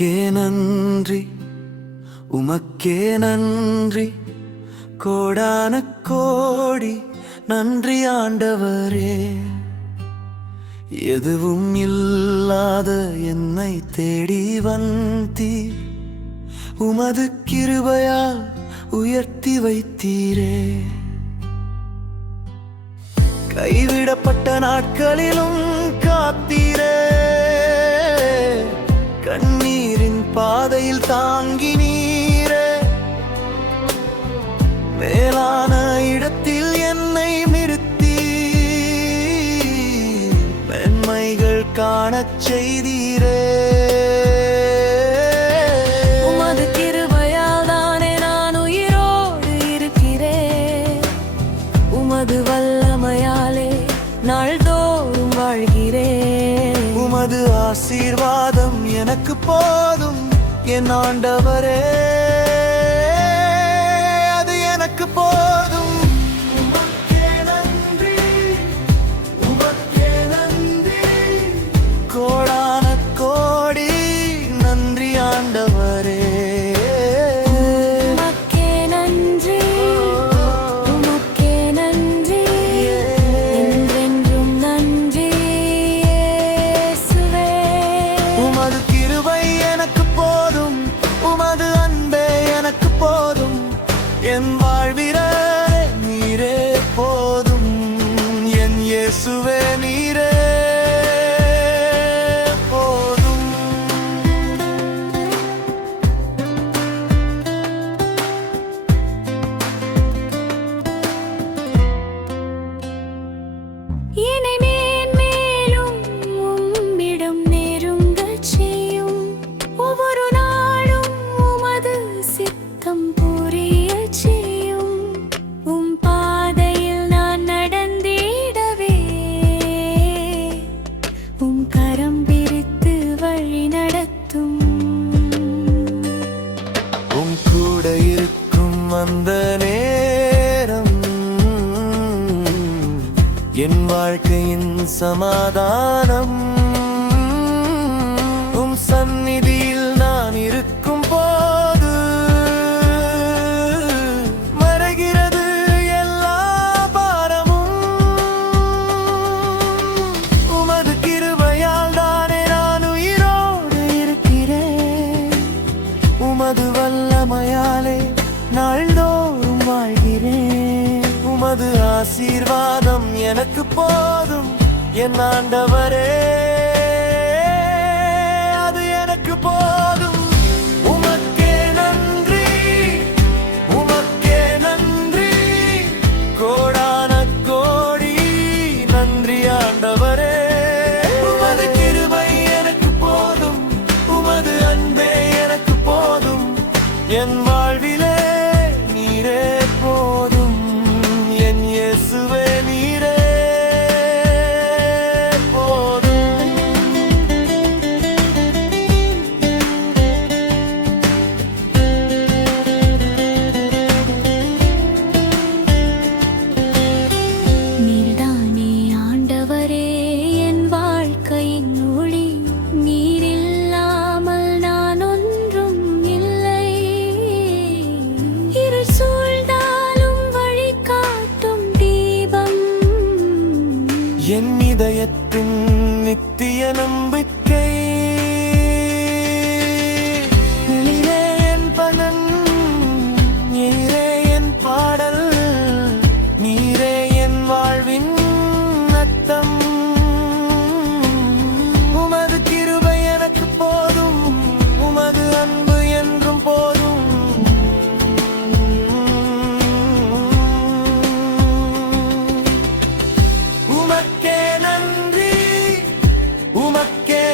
உமக்கே நன்றி, உமக்கே நன்றி, கோடான கோடி நன்றி ஆண்டவரே. எதுவும் இல்லாத என்னை தேடி வந்தீர், உமது கிருபையால் உயர்த்தி வைத்தீரே. கைவிடப்பட்ட நாட்களிலும் காத்தீரே, கண்ணீரின் பாதையில் தாங்கினீரே. மேலான இடத்தில் என்னை நிறுத்தி மென்மைகள் காணச் செய்தீரே. உமது கிருபையால் தானே நான் உயிரோடு இருக்கிறேன், உமது வல்லமையாலே நாள்தோறும் வாழ்கிறேன். உமது ஆசீர்வாதம் எனக்கு போதும் என் ஆண்டவரே, அது எனக்கு போதும். உமக்கே நன்றி, உமக்கே நன்றி, கோடான கோடி நன்றி ஆண்டவரே. என் வாழ்விலே நீரே போதும், என் இயேசுவே நீரே போதும். என்னை மேன்மேலும் உம்மிடம் நெருங்கச் செய்யும், ஒவ்வொரு நாளும் உமது சித்தம் கூட இருக்கும் அந்த நேரம் என் வாழ்க்கையின் சமாதானம். உம் சந்நிதியில் நான் இருக்கும் போது மறைகிறது எல்லா பாரமும். உமது கிருபையால் தானே நான் உயிரோடு இருக்கிறேன், உமது வல்லமையாலே நாள்தோறும் வாழ்கிறேன். உமது ஆசீர்வாதம் எனக்கு போதும் என் ஆண்டவரே, அது எனக்கு போதும். உமக்கே நன்றி, உமக்கே நன்றி, கோடான கோடி நன்றி ஆண்டவரே. உமது கிருபை எனக்கு போதும், உமது அன்பே எனக்கு போதும், என் வாழ்விலே நீரே போதும், என் இயேசுவே நீரே போதும். நீர்தானே ஆண்டவரே என் வாழ்க்கையின் ஒளி, நீரில்லாமல் நான் ஒன்றும் இல்லை. இருள் சூழ்ந்தாலும் வழிகாட்டும் தீபம், என் இதயத்தின் நித்திய நம்பிக்கை. நீரே என் பலன், நீரே என் பாடல், நீரே என் வாழ்வின் அர்த்தம். உமது கிருபை எனக்கு போதும், உமது அன்பு என்றும் போதும். உமக்கே நன்றி, உமக்கே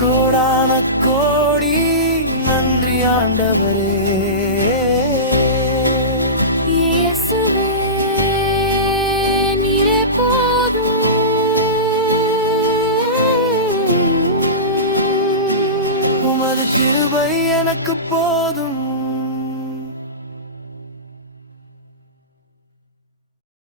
கோடான கோடி நன்றி ஆண்டவரே. இயேசுவே நீரே போதும். உமது கிருபை எனக்கு போதும்.